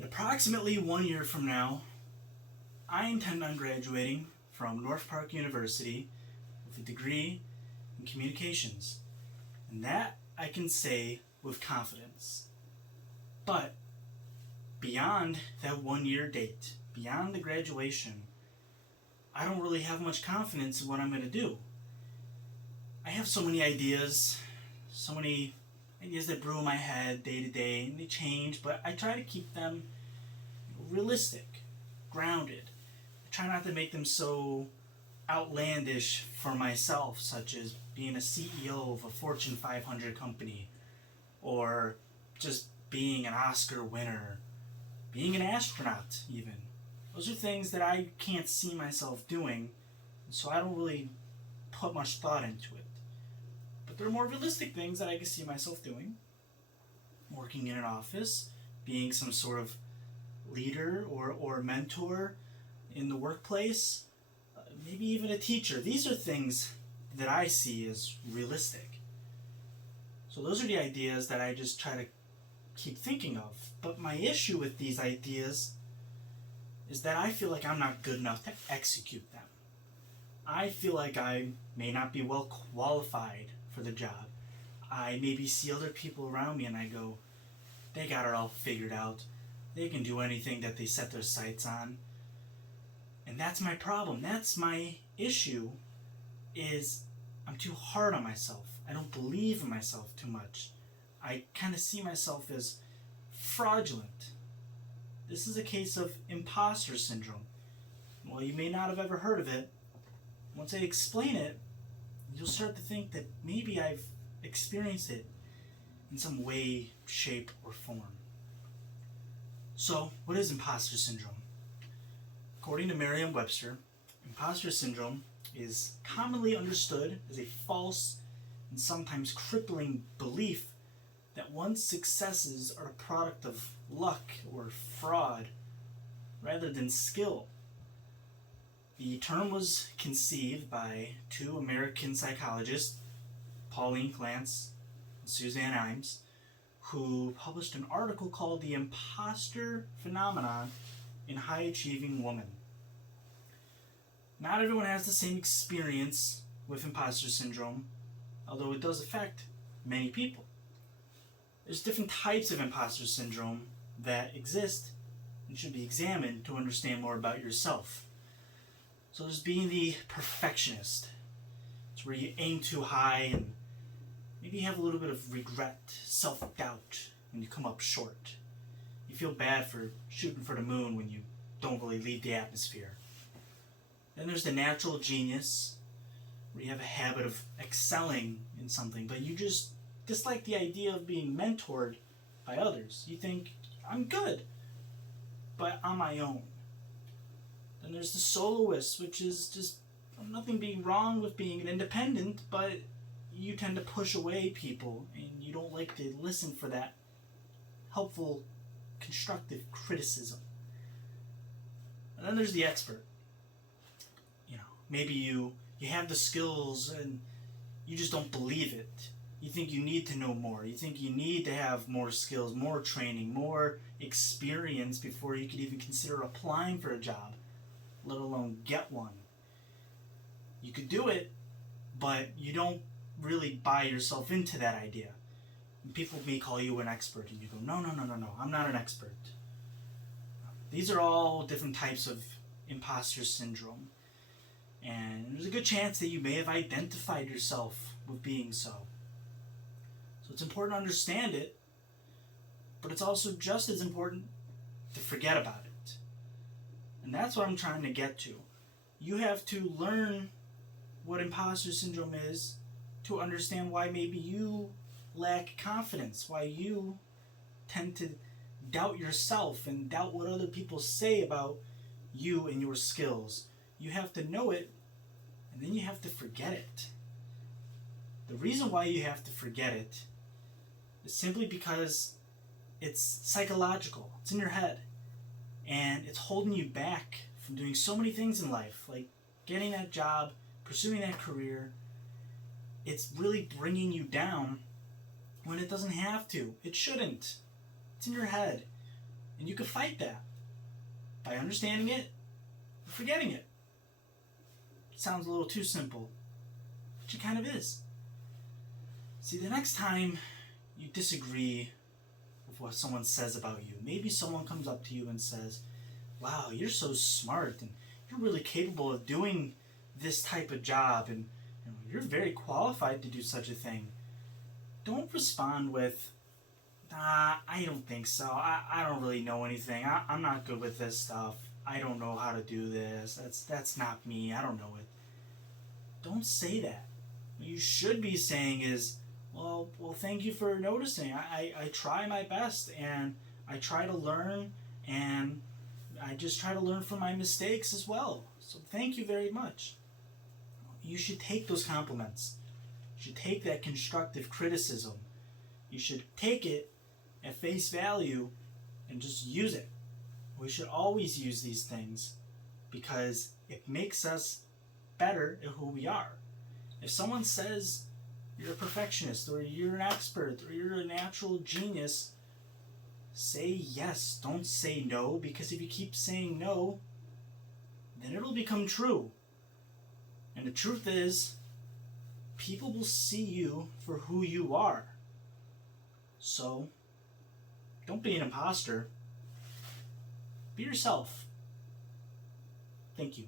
In approximately 1 year from now, I intend on graduating from North Park University with a degree in communications. And that I can say with confidence. But beyond that 1 year date, beyond the graduation, I don't really have much confidence in what I'm going to do. I have so many ideas that brew in my head day to day, and they change, but I try to keep them realistic, grounded. I try not to make them so outlandish for myself, such as being a CEO of a Fortune 500 company, or just being an Oscar winner, being an astronaut even. Those are things that I can't see myself doing, so I don't really put much thought into it. But there are more realistic things that I can see myself doing. Working in an office, being some sort of leader or mentor in the workplace, maybe even a teacher. These are things that I see as realistic. So those are the ideas that I just try to keep thinking of. But my issue with these ideas is that I feel like I'm not good enough to execute them. I feel like I may not be well qualified for the job. I maybe see other people around me and I go, they got it all figured out. They can do anything that they set their sights on. And that's my problem. That's my issue, is I'm too hard on myself. I don't believe in myself too much. I kind of see myself as fraudulent. This is a case of imposter syndrome. Well, you may not have ever heard of it. Once I explain it, you'll start to think that maybe I've experienced it in some way, shape, or form. So, what is imposter syndrome? According to Merriam-Webster, imposter syndrome is commonly understood as a false and sometimes crippling belief that one's successes are a product of luck or fraud rather than skill. The term was conceived by two American psychologists, Pauline Clance and Suzanne Imes, who published an article called The Imposter Phenomenon in High Achieving Women. Not everyone has the same experience with imposter syndrome, although it does affect many people. There's different types of imposter syndrome that exist and should be examined to understand more about yourself. So there's being the perfectionist. It's where you aim too high and maybe you have a little bit of regret, self-doubt when you come up short. You feel bad for shooting for the moon when you don't really leave the atmosphere. Then there's the natural genius, where you have a habit of excelling in something, but you just dislike the idea of being mentored by others. You think, I'm good, but on my own. Then there's the soloist, which is just nothing being wrong with being an independent, but you tend to push away people and you don't like to listen for that helpful, constructive criticism. And then there's the expert. Maybe you have the skills and you just don't believe it. You think you need to know more. You think you need to have more skills, more training, more experience before you could even consider applying for a job, let alone get one. You could do it, but you don't really buy yourself into that idea. And people may call you an expert and you go, no, I'm not an expert. These are all different types of imposter syndrome. And there's a good chance that you may have identified yourself with being so. So it's important to understand it, but it's also just as important to forget about it. And that's what I'm trying to get to. You have to learn what imposter syndrome is to understand why maybe you lack confidence, why you tend to doubt yourself and doubt what other people say about you and your skills. You have to know it, and then you have to forget it. The reason why you have to forget it is simply because it's psychological. It's in your head. And it's holding you back from doing so many things in life, like getting that job, pursuing that career. It's really bringing you down when it doesn't have to. It shouldn't. It's in your head. And you can fight that by understanding it and forgetting it. It sounds a little too simple, but it kind of is. See, the next time you disagree with what someone says about you, maybe someone comes up to you and says, wow, you're so smart and you're really capable of doing this type of job and you're very qualified to do such a thing. Don't respond with, I don't think so. I don't really know anything. I'm not good with this stuff. I don't know how to do this. That's not me. I don't know it. Don't say that. What you should be saying is, well, thank you for noticing. I try my best and I try to learn and I just try to learn from my mistakes as well. So thank you very much. You should take those compliments. You should take that constructive criticism. You should take it at face value and just use it. We should always use these things because it makes us better at who we are. If someone says you're a perfectionist or you're an expert or you're a natural genius, say yes, don't say no, because if you keep saying no, then it'll become true. And the truth is, people will see you for who you are. So, don't be an imposter. Be yourself. Thank you.